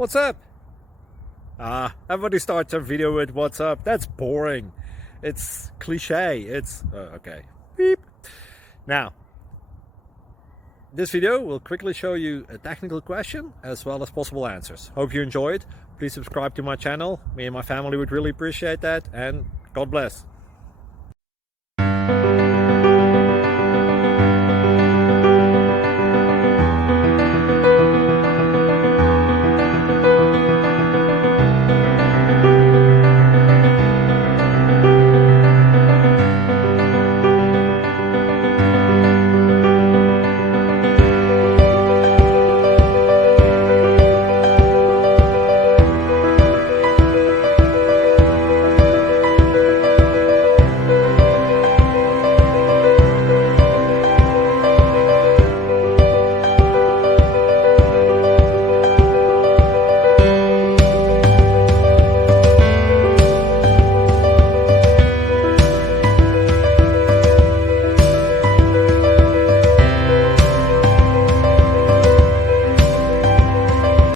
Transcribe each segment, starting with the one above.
What's up? Everybody starts a video with what's up. That's boring. It's cliche. It's okay. Beep. Now, this video will quickly show you a technical question as well as possible answers. Hope you enjoyed. Please subscribe to my channel. Me and my family would really appreciate that, and God bless.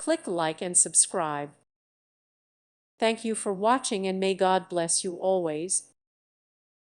Click like and subscribe. Thank you for watching, and may God bless you always.